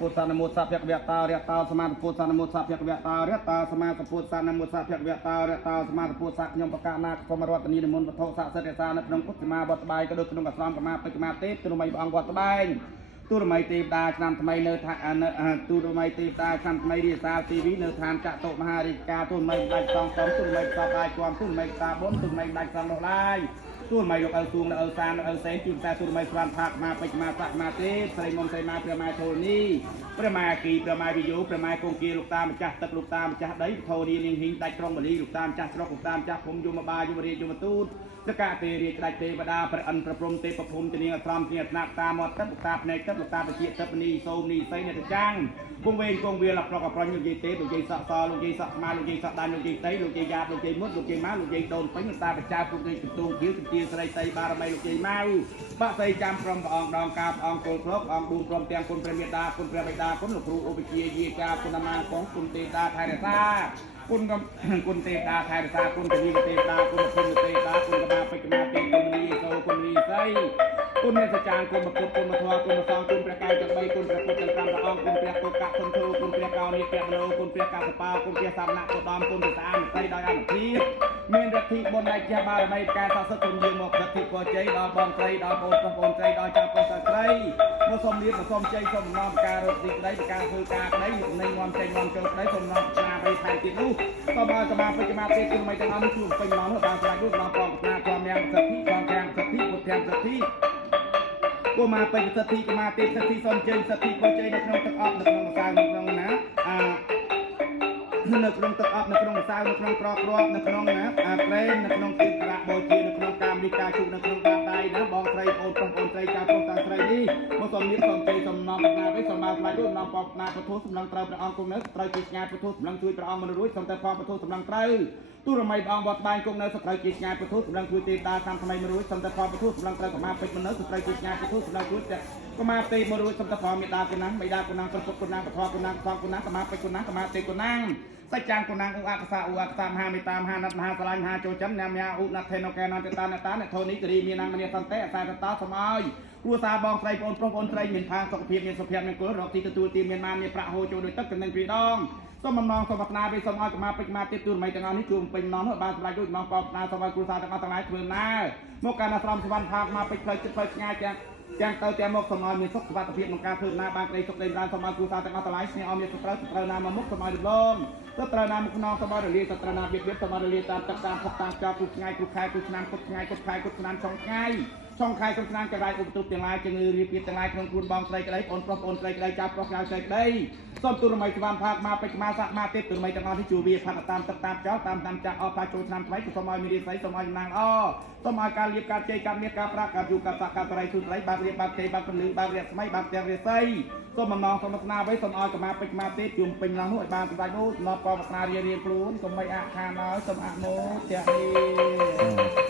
ពុទ្ធនមោសាភគវតោរតោសមាពុទ្ធនមោសាភគវតោរតោសមាពុទ្ធនមោសាភគវតោរតោសមាពុទ្ធសខ្ញុំបកណាគុំរតនីនិមន្តវត្ថុស័ក្តិសិទ្ធិសានៅក្នុងពុទ្ធមាវត្តបាយក៏ដូចក្នុងអាស្រមកម្មាបិកម្មាទេពទូរមីព្រះអង្គវត្តបាយទូរមីទេវតាឆ្នាំថ្មីនៅទូរមីទេវតាឆ្នាំថ្មីរាសាទីវីនៅឋានចតុមហារាជការទូរមីដាច់សងសំទូរមីសពបាយគំទូរមីតាបុនទូរមីដាច់សងនោះឡាយទូរមីលោកអើទួងនៅអើសានអើសេងជួនតែទូរមីស្វានផាកមាបិកម្មាសក្មាទេស្រីមុំស្រីម៉ាព្រះម៉ែធូនីព្រះម៉ែគីព្រះម៉ែវិយោព្រះម៉ែគង្គាលោកតាម្ចាស់ទឹកលោកតាម្ចាស់ដីធូនីនាងហ៊ីងដាច់ក្រុងបលីលោកតាម្ចាស់ស្រុកលោកតាម្ចាស់ភូមិយមបាយមរាជយមទូតសកទេរាជដាច់ទេវតាព្រះអិនប្រព្រំទេពភូមិនាងអស្រមជាស្នាតាមាត់ទឹកលោកតាភ្នែកទឹកលោកតាបជាទឹកនីសូមនីសីនេតចាំងគង់វេងគង់វាលប្រកប្រញលោកយាយទេលោកយាយសក់សលោកយាយសក់ស្មាលោកយាយសក់ដានលោកយាយតីលោកយាយយ៉ាលោកយាយមុតលោកយាយម៉ៅលោកយាយដូនពេញលោកតាបច្ចាពុទ្ធរាជទូងជាជាស្រីតីបារមីលោកយាយម៉ៅបាក់សីចាំក្រុមព្រះអង្គដងកាបអង្គគោលគ្របអង្គឌូនព្រមទាំងគុណព្រះមេតាគុណព្រះបិតាគុណលោកគ្រូឧបជាយាកាគុណអាមាកងគុណទេវតាថៃរសាគុណទេវតាថៃរសាគុណទេវតាគុណគុណទេវតាគុណកបាបិកម្មាទេគុណនីសូគុណនីសីគុណអ្នកសច្ចាងគុណមកគុណគុណមកធម៌គុណមកសងគុណព្រះកាយទាំង3គុណព្រះពុទ្ធទាំង5ព្រះអង្គគុណព្រះកុកៈគុណធូគុណព្រះកោនីព្រះមនោគុណព្រះកសបាគុណព្រះសាមណៈគុណដំគុណព្រះសាមតីដោយអនុភាពមានរទ្ធិបុណ្យឯជាបារមីការសរសឹកគុណយើងមករទ្ធិក៏ជ័យដល់បងស្រីដល់បងប្អូនស្រីដល់ចាស់ប្រុសស្រីមកសូមលៀបសូមជ័យសូមនាំការរត់ទីក្តីការធ្វើការក្តីលោកនឹងនាំចេញនាំចូលក្តីសូមនាំស្នាបីថែទៀតនោះសូមឲ្យសមាពេជ្រមាទេគុណមិនទាំងអស់នេះជួបពេញមកបានស្លាយនោះនាំបងប្រាថ្នាព្រមយ៉ាងសទ្ធិផងទាំងសទ្ធិពុទ្ធទាំងសទ្ធិគូមាពេជ្រសទ្ធិកមាទេសទ្ធិសូមជ័យសទ្ធិក៏ជ័យនៅក្នុងទឹកអប់នៅក្នុងកៅនៅក្នុងណានៅក្នុងទឹកអប់នៅក្នុងម្សៅនៅក្នុងក្រគ្រាប់នៅក្នុងណាប្រេងនៅក្នុងទីប្រាក់បូជានៅក្នុងកាមនីការជុនៅក្នុងបាតដៃណាបងស្រីបងប្អូនស្រីចាស់ប្រុសតាស្រីនេះមកសូមមានសូមជ័យសូមនាំណាវិញសូមបានស្លាយនោះនាំបបណាពធសម្លឹងត្រូវព្រះអង្គគង់នៅត្រូវជាឆ្ងាយពធសម្លឹងជួយព្រះអង្គមនុស្សរួចសូមតែផងពធសម្លឹងត្រូវទូរមីព្រះអង្គវត្តបាយគង់នៅស្ត្រូវជាឆ្ងាយពធសម្លឹងជួយទេវតាតាមថ្មីមនុស្សសូមតែផងពធសម្លឹងត្រូវកម្មាពេជ្រមនុស្សស្ត្រូវជាឆ្ងាយពធសម្លឹងជួយកម្មាទេមនុស្សសូមតែផងមេដាគុណណាបិតាគុណណាប្រពុតគុណណាពធគុណណាផងគុណណាកម្មាពេជ្រគុណណាកម្មាទេគុណណាសច្ចាងគុណណាឧអកសាឧអកសាមហាមេតាមហាណត្តមហាស្រឡាញ់មហាចូលចិនណាមយាឧណថេណូកែណន្តតានតាអ្នកធនីគិរីមាននាងមនីសន្តិអសាតតាសមអើយគ្រួសារបងស្រីបងប្រុសបងស្រីមានផាសុខភាពមានសុខភាពមានគុណរកទីទទួលទានមានបានមានប្រាក់ហូរចូលដោយទឹកចំណេញពីដងសូមបំណងសូមប្រាថ្នាពេលសូមឲ្យកម្មាពេជ្រកម្មាទៀតទូរមីទាំងអស់នេះជួមពេញណងបានសម្រេចដូចបងប្អូនណាសូមឲ្យគ្រួសារទាំងអស់ទាំងឡាយធ្វើណាមកការអាស្រមសវណ្ណផាកមកពេជ្រផ្លូវចិត្តផ្លូវឆ្ងាយទាំងទៅទាំងមកសូមឲ្យមានសុខភាពក្នុងការធ្វើណាបានក្តីសុខក្តីបានសូមឲ្យគ្រួសារទាំងអស់ទាំងឡាយស្នេហ៍អមានសត្រូវណាមកមុខសូមឲ្យរលងទៅត្រូវណាមុខខ្នងសូមឲ្យរលាយទៅត្រូវណាបៀតបៀនសូមឲ្យរលាយតាមទឹកតាមផុកតាមចោលគ្រប់ថ្ងៃគ្រប់ខែគ្រប់ឆ្នាំគ្រប់ថ្ងៃគ្រប់ខែគ្រប់ឆ្នាំចុងថ្ងៃចុងខែគ្រប់ឆ្នាំចរាយឧបទ្រពទាំងឡាយជំងឺរៀបទាំងឡាយក្នុងខ្លួនបងស្រីក្តីបងប្រុសបងស្រីក្តីចាប់ប្រុសចៅស្រីក្តីសូមទូរមីស្វានផាកមកពេជ្រមកសាក់មកទេពទូរមីទាំងអស់នេះជួវាផាត់តាមទឹកតាមចោលតាមចាក់អស់ផ្លាចូលឆ្នាំថ្មីសូមឲ្យមានរាសីសូមឲ្យចំណាងអសូមឲ្យការលៀបការជ័យការមានការប្រាក់ការយូការស័កការបរិយទុនត្រីបាក់រៀបបាក់ជ័យបាក់ពលឺបាក់រៀបស្មៃបាក់ទាំងរាសីសូមបំណងសូមស្នាໄວសូមឲ្យកម្មាពេជ្រមកទេពជួមពេញឡើងនោះឲ្យបានសម្រេចនោះនាំបបប្រារៀបខ្លួនសូមមិនអខានដល់សូមអនុមោទនា